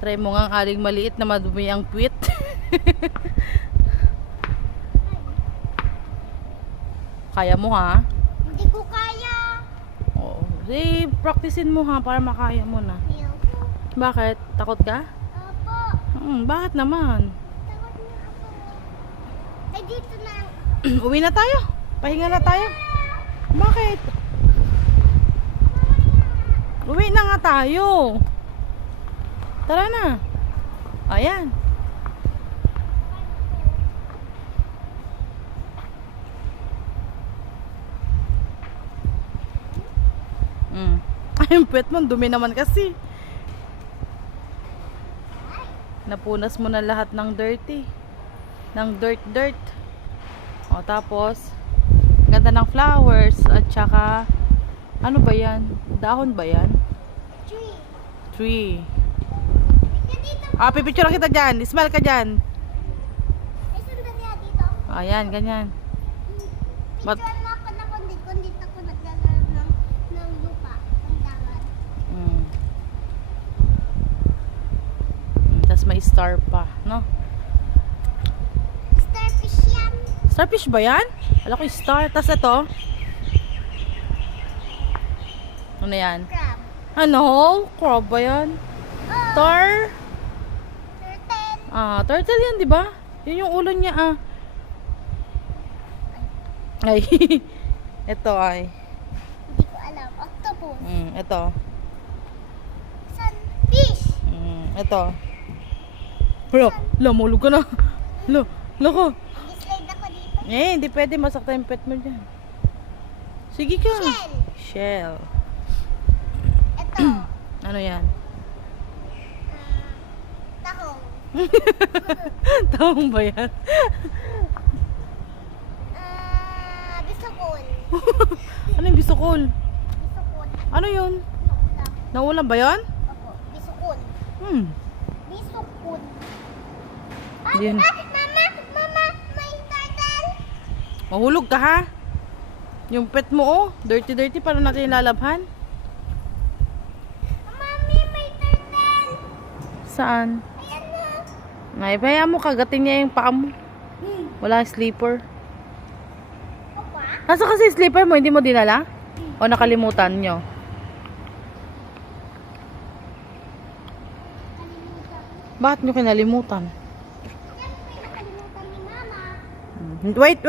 Try mo nga ang aling maliit na madumi ang puwit. Kaya mo ha? Hindi ko kaya. Oo. Practicein mo ha para makaya mo na. Ayoko. Bakit? Takot ka? Opo. Bakit naman? Takot na ako. Ay, dito na. Uwi na tayo. Pahinga na tayo. Bakit? Uwi na nga tayo. Tara na. Ayan. Ay, yung puwet mo, dumi naman kasi. Napunas mo na lahat ng dirty. Ng dirt. O, tapos, ganda ng flowers. At saka, ano ba yan? Dahon ba yan? Tree. Pipicture kita dyan. Smile ka dyan. Ay, sandali dito. Ayan, ganyan. But, Picture mo ako na kundit ako naglalaro ng lupa. Ng dagat. Tapos may star pa, no? Starfish yan. Starfish ba yan? Alam ko yung star. Tapos ito. Ano yan? Crab. Ano? Crab ba yan? Star? Turtle. Turtle yan, di ba? Yun yung ulo niya, Ay. Ito ay. Hindi ko alam. Octopus. Ito. Sunfish. Ito. Mulog ka na. Loko. Slide ako dito. Hindi pwede masakta yung pet mo dyan. Sige ka. Shell. Shell. Ito. Ano yan? Tahong. Tahong ba yan? Bisukol. Ano yung bisukol? Bisukol. Ano yun? Naulam. Naulam ba yan? Opo. Bisukol. Bisukol. Yun. Mama, may turtle. Mahulog ka ha? Yung pet mo dirty para natin ilalabhan. Mami, may turtle. Saan? Ayan na. Ay, kaya mo kagatin niya yung paa mo. Wala sleeper. Opa. Nasa kasi yung sleeper mo, hindi mo dinala? O nakalimutan nyo? Kalimutan. Bakit nyo kinalimutan? Siyempre, nakalimutan ni Mama. Wait.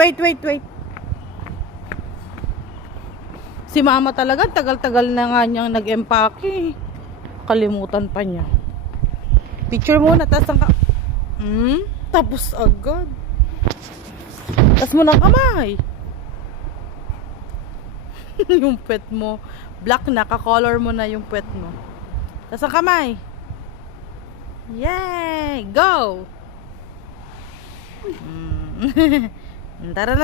Si mama talaga, tagal-tagal na nga niyang nag-empake. Kalimutan pa niya. Picture muna, tapos ang tapos agad. Tapos mo ng kamay. Yung pet mo. Black na, ka-color mo na yung pet mo. Tapos ang kamay. Yay! Go! Tara na.